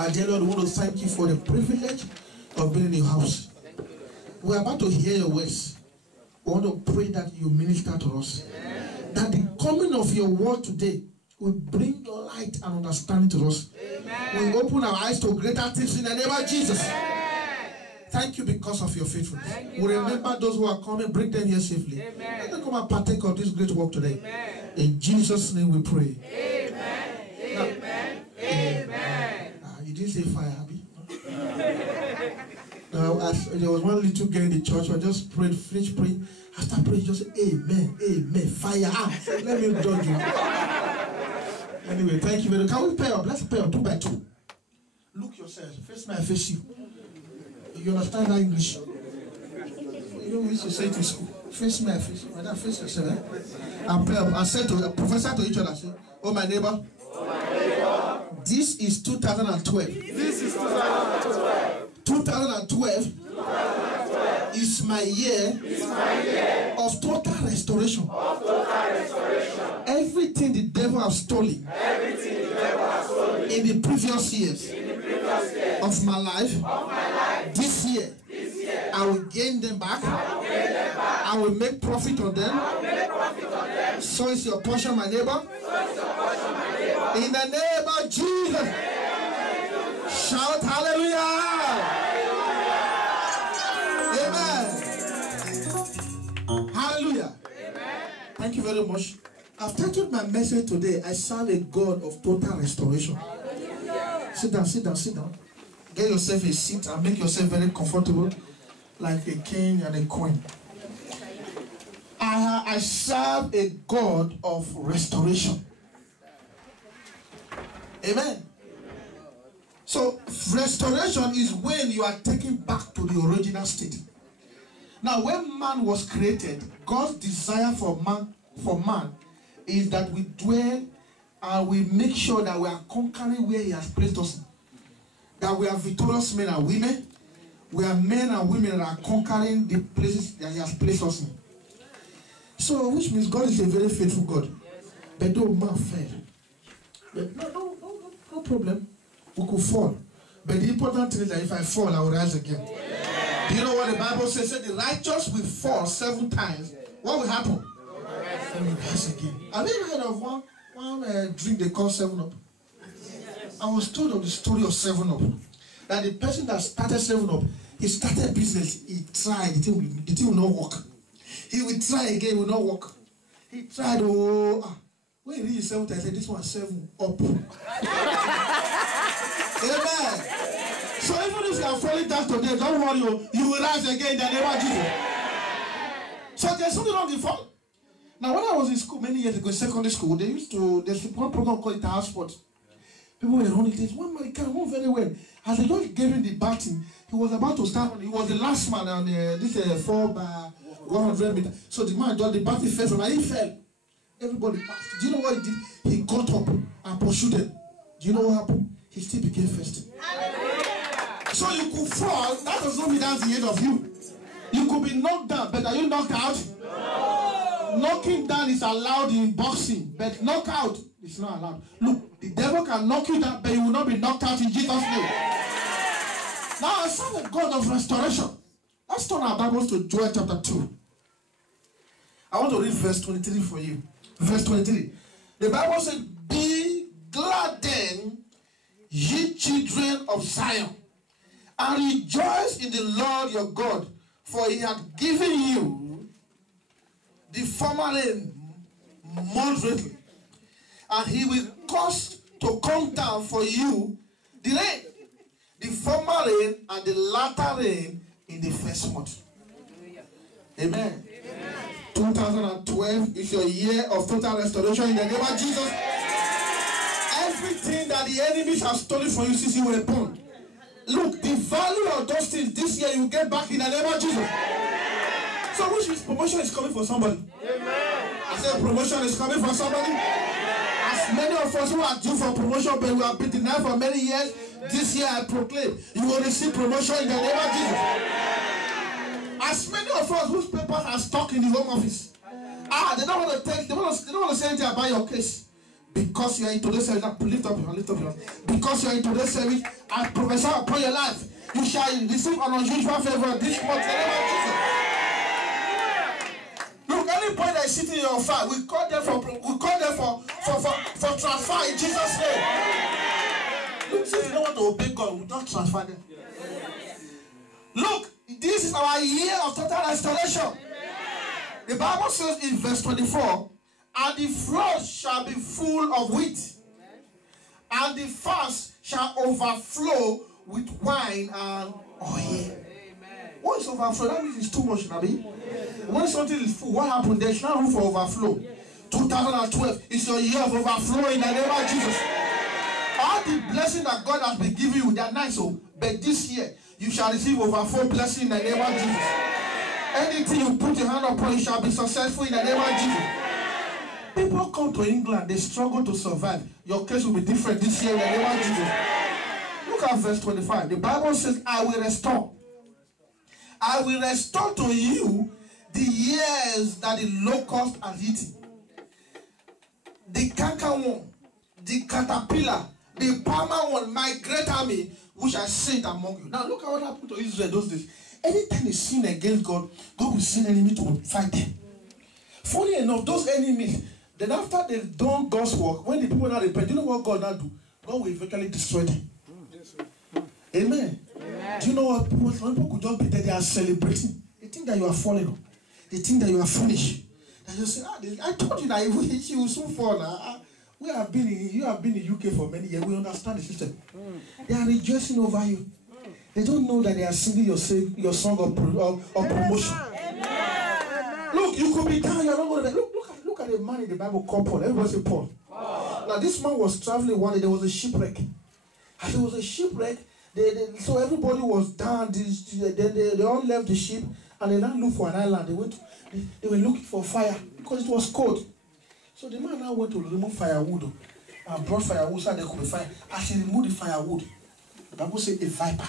And dear Lord, we want to thank you for the privilege of being in your house. We are about to hear your words. We want to pray that you minister to us. Amen. That the coming of your word today will bring light and understanding to us. Amen. We open our eyes to greater things in the name of Jesus. Amen. Thank you because of your faithfulness. We remember those who are coming, bring them here safely. Amen. Let them come and partake of this great work today. Amen. In Jesus' name we pray. Amen. Now, amen. Amen. You didn't say fire, Abby. Now, there was one little girl in the church who just prayed, finished praying. After praying, just said, amen, amen, fire. Let me judge you. Anyway, thank you very much. Can we pay up? Let's pay up 2 by 2. Look yourself. Face me, I face you. You understand that English? You know, we used to say it in school. Face me, I face you. Madam, face yourself. And pray up. I said to a professor to each other, say, oh, my neighbor. Oh, my neighbor. This is 2012. This is 2012. 2012 is my year of total restoration. Everything the devil has stolen in the previous years of my life, this year I will gain them back. I will make profit on them. So is your portion, my neighbor. In the name of Jesus. Shout hallelujah. Amen. Hallelujah. Amen. Thank you very much. I've titled my message today, I serve a God of total restoration. Sit down, sit down, sit down. Get yourself a seat and make yourself very comfortable like a king and a queen. I serve a God of restoration. Amen. So, restoration is when you are taken back to the original state. Now, when man was created, God's desire for man is that we dwell and we make sure that we are conquering where He has placed us. That we are victorious men and women. We are men and women that are conquering the places that He has placed us in. So, which means God is a very faithful God. But though man fell, but no problem. We could fall. But the important thing is that if I fall, I will rise again. Yeah. Do you know what the Bible says? The righteous will fall 7 times. What will happen? They will rise again. Have you ever heard of one drink they call 7-Up? I was told of the story of 7-Up. That the person that started 7-Up, he started business. He tried. The thing will not work. He will try again. It will not work. He tried. When he reached 7 times, I said, this one 7-Up. Amen. So even if you are falling down today, don't worry, you will rise again in the name of Jesus. So there's something wrong with fall. Now when I was in school many years ago, secondary school, there's one program called House Sport. People were running this. One man can run very well. As they just gave him the batting, he was about to start. He was the last man on this 4 by 100 meters. So the man did the batting first and he fell. Everybody passed. Do you know what he did? He got up and pursued them. Do you know what happened? He still became first. Hallelujah. So you could fall, that does not mean that's the end of you. You could be knocked down, but are you knocked out? No. Knocking down is allowed in boxing, but knockout is not allowed. Look, the devil can knock you down, but you will not be knocked out in Jesus' name. Now I serve a God of restoration. Let's turn our Bibles to Joel chapter 2. I want to read verse 23 for you. Verse 23. The Bible says, be glad then, ye children of Zion, and rejoice in the Lord your God, for He hath given you the former rain moderately, and He will cause to come down for you the rain, the former rain and the latter rain in the first month. Amen. 2012 is your year of total restoration in the name of Jesus. Everything that the enemies have stolen from you since you were born. Look, the value of those things this year you will get back in the name of Jesus. So which means promotion is coming for somebody. I said promotion is coming for somebody. As many of us who are due for promotion but we have been denied for many years, this year I proclaim you will receive promotion in the name of Jesus. As many of us whose papers are stuck in the home office, they don't want to send you about your case. Because you are in today's service, lift up your hand. Because you are in today's service, I prophesy upon your life, you shall receive an unusual favor this month. Look, any point that is sitting in your fire, we call them for transfer in Jesus' name. Look, since you don't want to obey God, we don't transfer them. Look, this is our year of total restoration. The Bible says in verse 24, and the flood shall be full of wheat, and the fast shall overflow with wine and oil. What is overflow? That means it's too much, Nabi. When something is full, what happened? There's no room for overflow. 2012 is your year of overflow in the name of Jesus. All the blessings that God has been giving you, they are nice, but this year you shall receive overflow blessing in the name of Jesus. Anything you put your hand upon, you shall be successful in the name of Jesus. People come to England, they struggle to survive. Your case will be different this year in the name of Jesus. Look at verse 25. The Bible says, I will restore. I will restore to you the years that the locust has eaten. The cankerworm, the caterpillar, the palmer one, my great army, which I sent among you. Now look at what happened to Israel those days. Anytime they sin against God, God will send enemy to fight them. Funny enough, those enemies, then after they've done God's work, when the people now repent, you know what God now do? God will eventually destroy them. Amen. Do you know what people could just be there, they are celebrating. They think that you are falling. They think that you are finished. And you say, I told you that she will soon fall. You have been in UK for many years. We understand the system. They are rejoicing over you. They don't know that they are singing your song of promotion. Look, you could be down. You're not going to look at the man in the Bible called Paul. Everybody say Paul. Now this man was traveling one day. There was a shipwreck. And there was a shipwreck. So everybody was down. They all left the ship and they now looked for an island. They were looking for fire because it was cold. So the man now went to remove firewood and brought firewood so they could be fire. As he removed the firewood, the Bible said a viper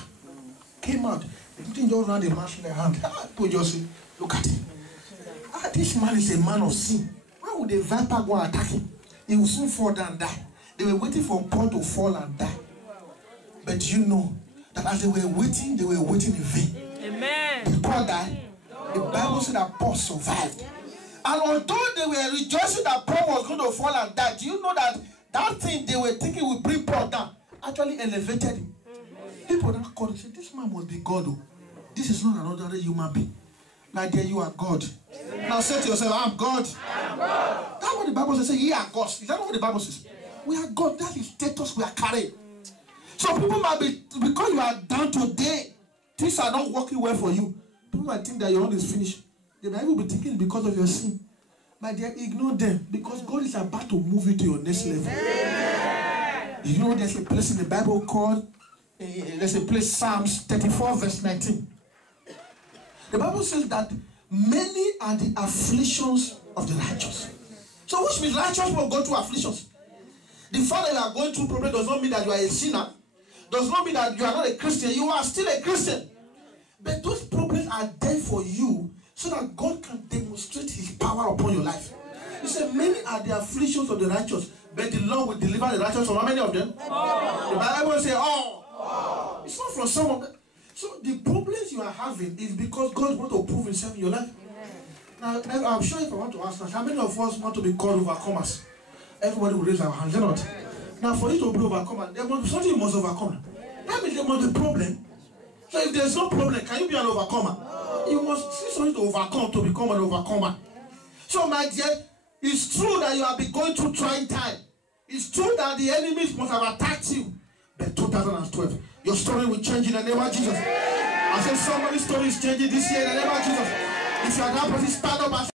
came out. The thing just ran the man's hand. People just say, look at him. This man is a man of sin. Why would the viper go and attack him? He will soon fall down and die. They were waiting for Paul to fall and die. But you know that as they were waiting in vain. Amen. Did Paul die? The Bible said that Paul survived. And although they were rejoicing that Paul was going to fall and die, do you know that that thing they were thinking would bring Paul down actually elevated him? People now called and said, this man must be God. This is not another human being. Like there you are God. Now say to yourself, I'm God. I'm God. That's what the Bible says. Ye are gods. Is that not what the Bible says? We are God. That is status we are carrying. So people might be, because you are down today, things are not working well for you. People might think that your own is finished. They might even be thinking because of your sin. But they ignore them because God is about to move you to your next level. You know there's a place in the Bible called, there's a place, Psalms 34 verse 19. The Bible says that many are the afflictions of the righteous. So which means righteous will go through afflictions. The fact that you are going through problems does not mean that you are a sinner. Does not mean that you are not a Christian. You are still a Christian. But those problems are there for you so that God can demonstrate his power upon your life. He said, many are the afflictions of the righteous, but the Lord will deliver the righteous from how many of them? The Bible says, all. It's not from some of them. So the problems you are having is because God wants to prove himself in your life. Now, I'm sure if I want to ask us, how many of us want to be called overcomers? Everybody will raise our hands, not. Now, for you to be overcomer, there must be something you must overcome. That means there must be a problem. So if there's no problem, can you be an overcomer? You must see something to overcome to become an overcomer. So, my dear, it's true that you have been going through trying time. It's true that the enemies must have attacked you. But 2012, your story will change in the name of Jesus. I said somebody's story is changing this year in the name of Jesus. If you are that person, stand up and